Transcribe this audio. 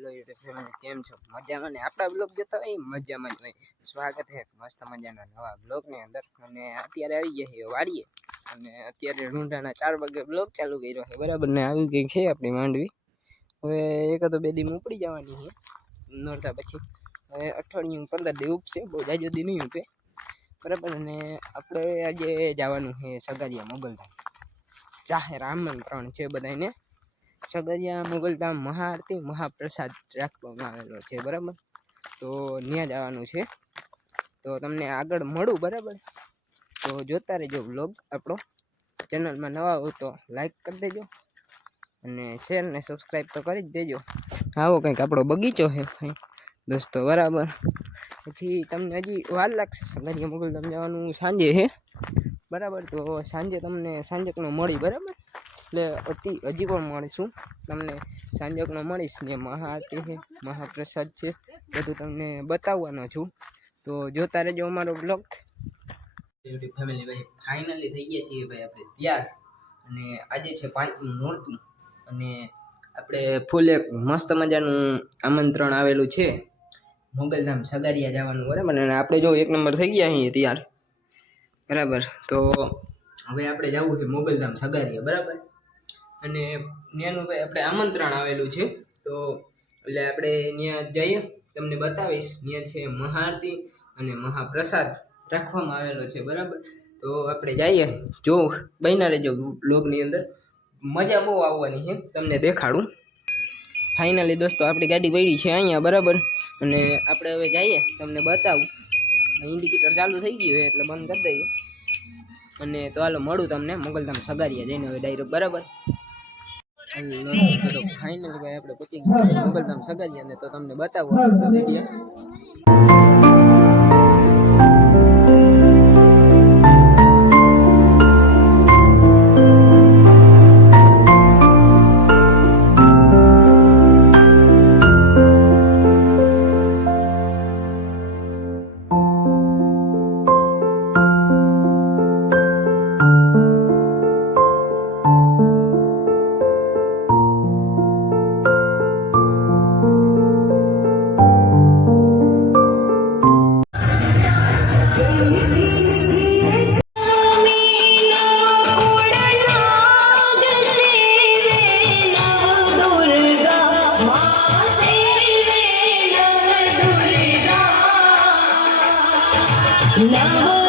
Hello YouTube family, કેમ છો? મજામાં ને? આપણા બ્લોગ જોતા હોય મજામાં જ હોય. સ્વાગત છે મસ્ત મજાના નવા બ્લોગની અંદર. અને અત્યારે આવી ગયા છે વાડીએ, અને અત્યારે રૂંઢાના 4 વાગે બ્લોગ ચાલુ કર્યો છે, બરાબર ને? આવી ગઈ છે આપણી માંડવી. હવે એક તો 2 દી ઉપડી જવાની છે નોરતા પછી. હવે અઠવાડિયું 15 દી ઉપશે, બહુ જાજો દી નહીં ઉપે, બરાબર. અને આપણે આજે જવાનું છે સગારિયા મોગલધામ. જાહેર આમંત્રણ છે બધાને. સગરિયા મોગલધામ મહાઆરતી મહાપ્રસાદ રાખવામાં આવેલો છે, બરાબર. તો ત્યાં જવાનું છે, તો તમને આગળ મળું, બરાબર. તો જોતા રહેજો વ્લોગ આપણો. ચેનલમાં નવા હો તો લાઈક કરી દેજો, અને શેર ને સબસ્ક્રાઈબ તો કરી જ દેજો. આવો કંઈક આપણો બગીચો છે દોસ્તો, બરાબર. પછી તમને હજી વાર લાગશે સગરિયા મોગલધામ જવાનું. સાંજે છે, બરાબર. તો સાંજે તમને સાંજકનો મળી, બરાબર. એટલે હજી પણ મળીશું તમને, સાંજકનો મળીશ ને. મહાઆરતી છે, મહાપ્રસાદ છે, બધું તમને બતાવવાનો છું. તો જોતા રહેજો અમારો બ્લોગ. યુટ્યુબ ફેમિલી ભાઈ, ફાઇનલી થઈ ગયા છીએ ભાઈ આપણે તૈયાર. અને આજે છે 5મું નોરતું, અને આપણે ફૂલ એક મસ્ત મજાનું આમંત્રણ આવેલું છે મોગલધામ સગારિયા જવાનું, બરાબર. અને આપણે જો 1 નંબર થઈ ગયા છીએ તૈયાર, બરાબર. તો હવે આપણે જવું છે મોગલધામ સગારિયા, બરાબર. અને ત્યાંનું ભાઈ આપણે આમંત્રણ આવેલું છે, તો એટલે આપણે ત્યાં જઈએ, તમને બતાવીશ. ત્યાં છે મહાઆરતી અને મહાપ્રસાદ રાખવામાં આવેલો છે, બરાબર. તો આપણે જઈએ, જો બન્યા રહેજો બ્લોગની અંદર, મજા બહુ આવવાની છે, તમને દેખાડું. ફાઇનલી દોસ્તો આપણી ગાડી પડી છે અહીંયા, બરાબર. અને આપણે હવે જઈએ, તમને બતાવું. ઇન્ડિકેટર ચાલુ થઈ ગયું હોય એટલે બંધ કરી દઈએ. અને તો હાલો મળું તમને મોગલધામ સગારિયા જઈને હવે ડાયરેક્ટ, બરાબર. ફાઇનલી ભાઈ આપણે પહોંચી ગયા મોગલધામ સગારિયા, ને તો તમને બતાવો વિડીયો. No.